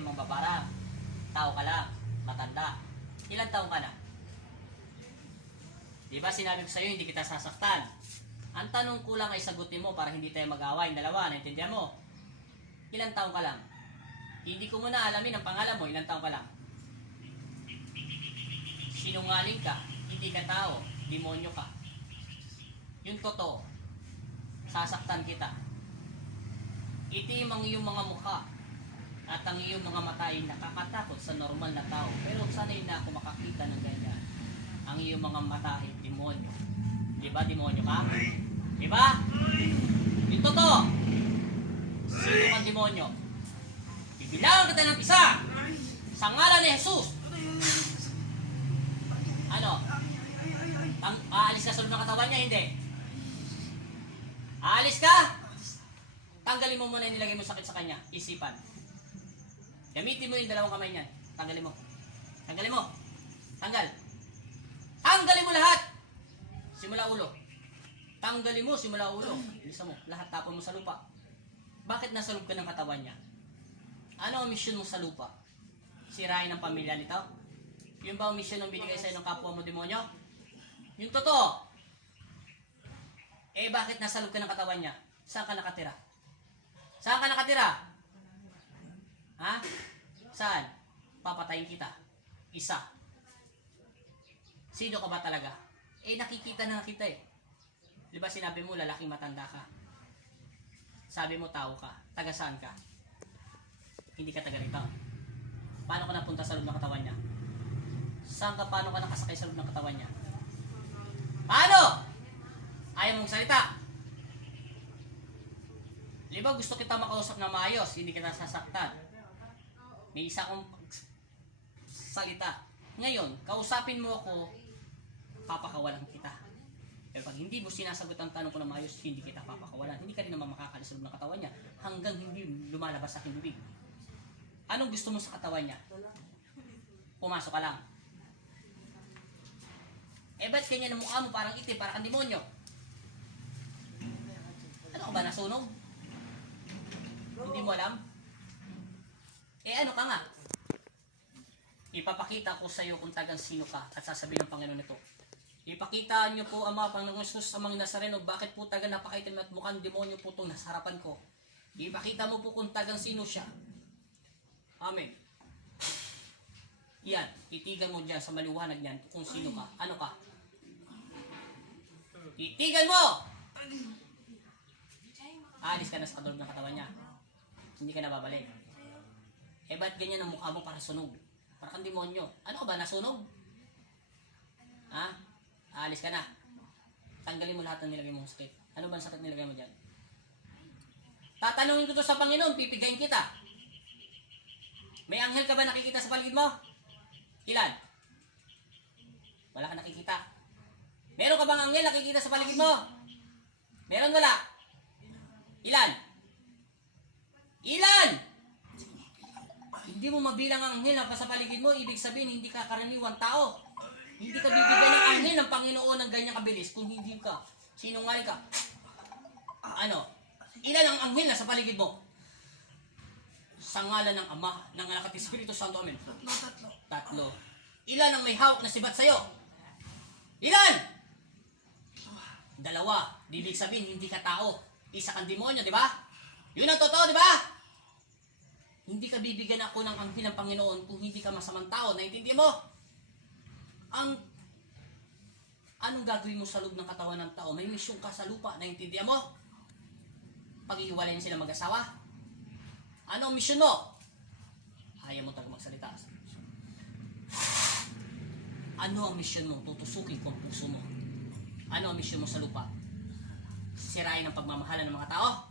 yung mababarang. Tao ka lang, matanda. Ilan taong ka na? Di ba sinabi ko sa'yo, hindi kita sasaktan. Ang tanong ko lang ay sagutin mo para hindi tayo mag-away. Dalawa, naintindihan mo? Ilan taong ka lang? Hindi ko muna alamin ang pangalan mo, ilan taong ka lang? Sinungaling ka, hindi ka tao, demonyo ka. Yung totoo, sasaktan kita. Itim ang iyong mga mukha at ang iyong mga mata ay nakakatakot sa normal na tao. Pero sanay na ako makakita ng ganyan. Ang iyong mga mata ay demonyo. Di ba demonyo ka? Di ba? Yung totoo, sino kang demonyo? Bibilangan kita ng isa sa ngalan ni Jesus. Ano? Aalis ka sa loob ng katawan niya? Hindi. Aalis ka? Tanggalin mo muna yung nilagay mo sakit sa kanya. Isipan. Gamitin mo yung dalawang kamay niyan. Tanggalin mo. Tanggalin mo. Tanggal. Tanggalin mo lahat. Simula ulo. Tanggalin mo simula ulo. Bisa mo. Lahat tapon mo sa lupa. Bakit nasa loob ka ng katawan niya? Ano ang misyon mo sa lupa? Sirain ang pamilya nito? Yung ba ang misyon ng binigay sa'yo ng kapwa mo demonyo? Yung totoo. Bakit nasa loob ka ng katawan niya? Saan ka nakatira? Saan ka nakatira? Ha? Saan? Papatayin kita. Isa. Sino ka ba talaga? Nakikita na kita eh. Di ba sinabi mo lalaking matanda ka? Sabi mo tao ka. Taga saan ka? Hindi ka taga rito. Paano ka napunta sa loob ng katawan niya? Saan ka, paano ka nakasakay sa loob ng katawan niya? Paano? Ayaw mong salita. Di ba gusto kita makausap na maayos, hindi kita sasaktan? May isa akong salita. Ngayon, kausapin mo ako, papakawalan kita. Pero pag hindi mo sinasagot ang tanong ko na maayos, hindi kita papakawalan. Hindi ka rin naman makakalis sa loob ng katawan niya hanggang hindi lumalabas sa aking bibig. Anong gusto mo sa katawan niya? Pumasok ka lang. Ba't ganyan ang mukha mo? Parang itim, parang demonyo. Ano ka ba, nasunog? Hindi mo alam? Ano ka nga? Ipapakita ko sa iyo kung tagang sino ka at sasabihin ng Panginoon ito. Ipakita niyo po, Ama, Panginoong Jesus sa mga Nazareno, bakit po tagang napakaitim at mukhang demonyo po itong nasa harapan ko. Ipakita mo po kung tagang sino siya. Amen. Yan, itigan mo dyan sa maliwanag niyan kung sino ka. Ano ka? Itigan mo! Alis ka na sa kadulog ng katawan niya. Hindi ka na babalik. Ba't ganyan ang mukha mo para sunog? Para kang demonyo. Ano ka ba, nasunog? Ha? Alis ka na. Tanggalin mo lahat ng nilagay mong sakit. Ano ba ang sakit nilagay mo dyan? Tatanungin ko to sa Panginoon, pipigayin kita. May anghel ka ba nakikita sa paligid mo? Ilan? Wala ka nakikita. Meron ka bang anghel nakikita sa paligid mo? Meron, wala? Ilan? Ilan? Hindi mo mabilang ang anghel na sa paligid mo, ibig sabihin hindi ka karaniwang tao. Hindi ka bibigyan ng anghel ng Panginoon ng ganyang kabilis kung hindi ka. Sinungaling ka. Ano? Ilan ang anghel na sa paligid mo? Sa ngalan ng Ama, ng Anak at Espiritu Santo, amen. Tatlo. Ilan ang may hawak na sibat sa'yo? Ilan? Dalawa. Ibig sabihin, hindi ka tao. Isa kang demonyo, di ba? Yun ang totoo, di ba? Hindi ka bibigyan ako ng anghel ng Panginoon kung hindi ka masamang tao. Naintindihan mo? Anong gagawin mo sa loob ng katawan ng tao? May misyon ka sa lupa. Naintindihan mo? Pag-iiwalayin sila mag-asawa? Ano ang misyon mo? Ayaw mo talaga magsalita. Ano ang misyon mo? Tutusukin ko ang puso mo. Ano ang misyon mo sa lupa? Sirain ang pagmamahalan ng mga tao?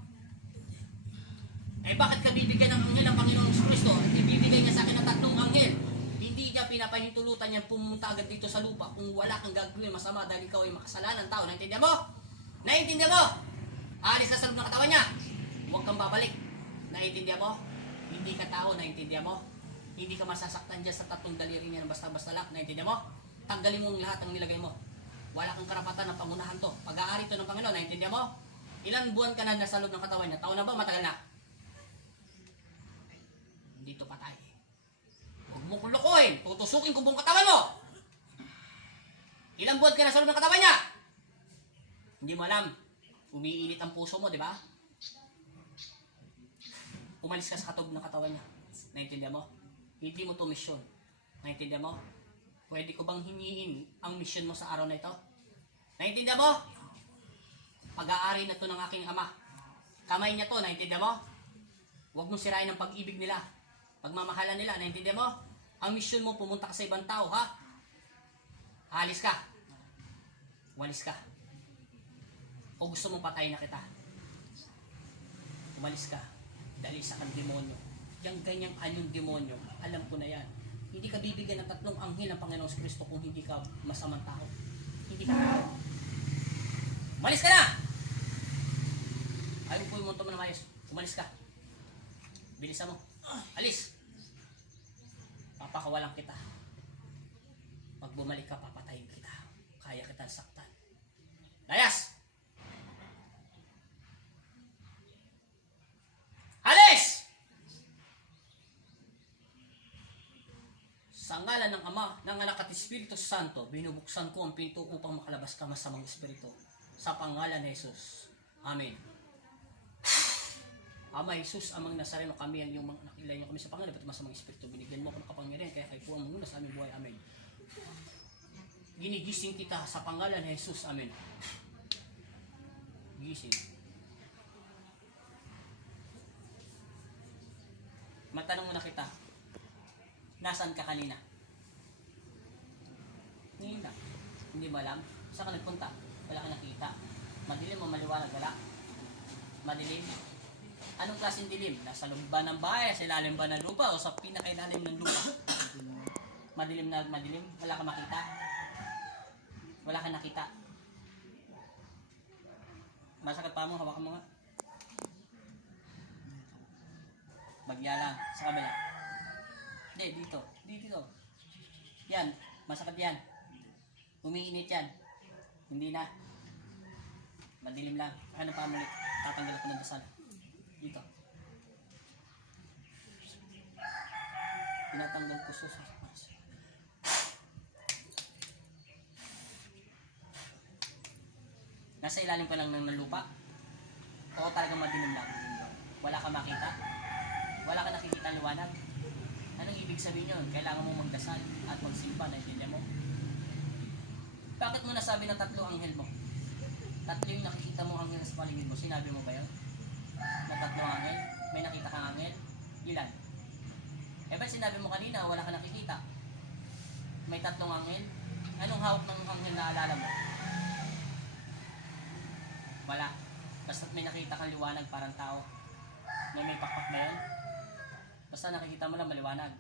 Bakit ka bibigyan ng anghel ng Panginoong Kristo? Ibibigay niya sa akin ng tatlong anghel. Hindi niya pinapahintulutan niya pumunta agad dito sa lupa kung wala kang gagawin masama dahil ikaw ay makasalanan tao. Naintindihan mo? Naintindihan mo? Alis ka sa loob ng katawan niya. Huwag kang babalik. Naintindihan mo? Hindi ka tao. Naintindihan mo? Hindi ka masasaktan dyan sa tatlong daliri niya ng basta-basta lang. Naintindihan mo? Tanggalin mo lahat ng nilagay mo. Wala kang karapatan na pangunahan to. Pag-aari to ng Panginoon. Naintindihan mo? Ilan buwan ka na nasa loob ng katawan niya? Taon na ba? Matagal na? Hindi dito patay. Huwag mo kong lokohin. Tutusukin ko buong katawan mo. Ilang buwan ka na sa loob ng katawan niya? Hindi mo alam. Umiinit ang puso mo, di ba? Umalis ka sa katob ng katawan niya. Naintindihan mo? Hindi mo to misyon. Naintindihan mo? Pwede ko bang hingiin ang misyon mo sa araw na ito? Naintindihan mo? Pag-aari na to ng aking ama. Kamay niya to, naintindihan mo? Huwag mong sirain ang pag-ibig nila. Pagmamahalan nila, naintindihan mo? Ang misyon mo, pumunta ka sa ibang tao, ha? Alis ka. Walis ka. O gusto mong patayin na kita? Umalis ka. Dahil sa kang demonyo. Yang ganyang anyong demonyo, alam ko na yan. Hindi ka bibigyan ng 3 anghel ng Panginoong Kristo kung hindi ka masamang tao. Hindi ka tao. Umalis ka na! Ayaw po yung munto mo na mayos. Umalis ka. Bilisan mo. Alis! Papakawalan kita. Pag bumalik ka, papatayin kita. Kaya kita saktan. Layas! Alis! Sa ngalan ng Ama, ng Anak at Espiritu Santo, binubuksan ko ang pinto upang makalabas ka masamang espiritu. Sa pangalan ni Jesus. Amen. Ama Jesus, amang Nazareno, kami ang iyong mga nakilay niyo kami sa pangalan, ba't masamang espiritu, binigyan mo ako ng kapangyarihan, kaya kayo po ang muna sa aming buhay. Amen. Ginigising kita sa pangalan ni Jesus. Amen. Gising. Matanong muna kita, nasaan ka kanina? Ngayon na. Hindi ba alam? Saan ka nagpunta? Wala ka nakita. Madilim o maliwanag? Wala. Madilim. Anong klaseng dilim? Nasa loob ba ng bahay? Sa ilalim ba ng lupa? O sa pinakailalim ng lupa? Madilim na madilim? Wala ka makita? Wala ka nakita? Masakit pa mo? Hawakan mo nga. Bagya lang. Sa kabila. Hindi, dito. Dito. Yan. Masakit yan. Umiinit yan. Hindi na. Madilim lang. Ano pa muli? Tatanggal ako ng dasal. Dito. Tinatanggal ko sa nasa ilalim pa lang ng lupa? O talagang madilim lang? Wala ka makita? Wala ka nakikita liwanag? Anong ibig sabihin yun? Kailangan mo magdasal at magsimba, naintindihan mo? Bakit mo nasabi na 3 anghel mo? 3 yung nakikita mo anghel sa paligid mo. Sinabi mo ba yun? Na 3 anghel? May nakita kang anghel? Ilan? Eh ba sinabi mo kanina wala ka nakikita? May 3 anghel? Anong hawak ng anghel na alala mo? Wala. Basta't may nakita kang liwanag parang tao. May pakpak ba yun? Basta nakikita mo lang maliwanag.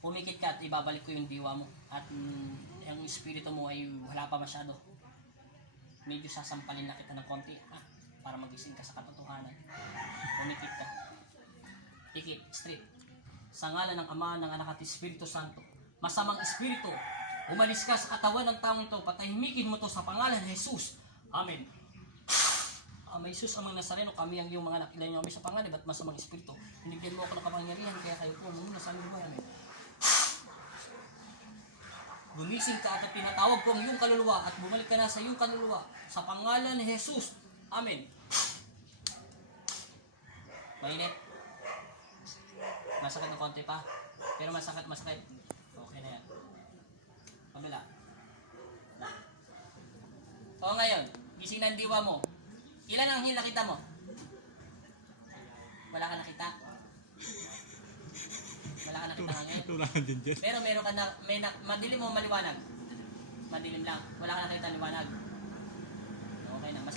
Pumikit ka at ibabalik ko yung diwa mo. At yung espiritu mo ay wala pa masyado. Medyo sasampalin na kita ng konti. Ha? Para magising ka sa katotohanan. Pumikit ka. Tikit, straight. Sa ngalan ng Ama, ng Anak at Espiritu Santo. Masamang espiritu. Umalis ka sa katawan ng taong ito. Patahimikin mo to sa pangalan ni Jesus. Amen. Ama Jesus, amang Nazareno, kami ang iyong mga nakilay niyo kami sa pangalan, ba't masamang espiritu? Binigyan mo ako ng kapangyarihan, kaya kayo po muna sa aming buhay. Amen. Gumising ka at pinatawag ko ang iyong kaluluwa at bumalik ka na sa iyong kaluluwa sa pangalan ni Jesus. Amen. Mainit. Masakit ng konti pa. Pero masakit. Okay na yan. Kabila. O ngayon, gising ng diwa mo. Ilan ang nakita mo? Wala ka nakita? Wala ka nakita ngayon? Pero meron ka na, madilim o maliwanag? Madilim lang. Wala ka nakita liwanag. Okay na. Mas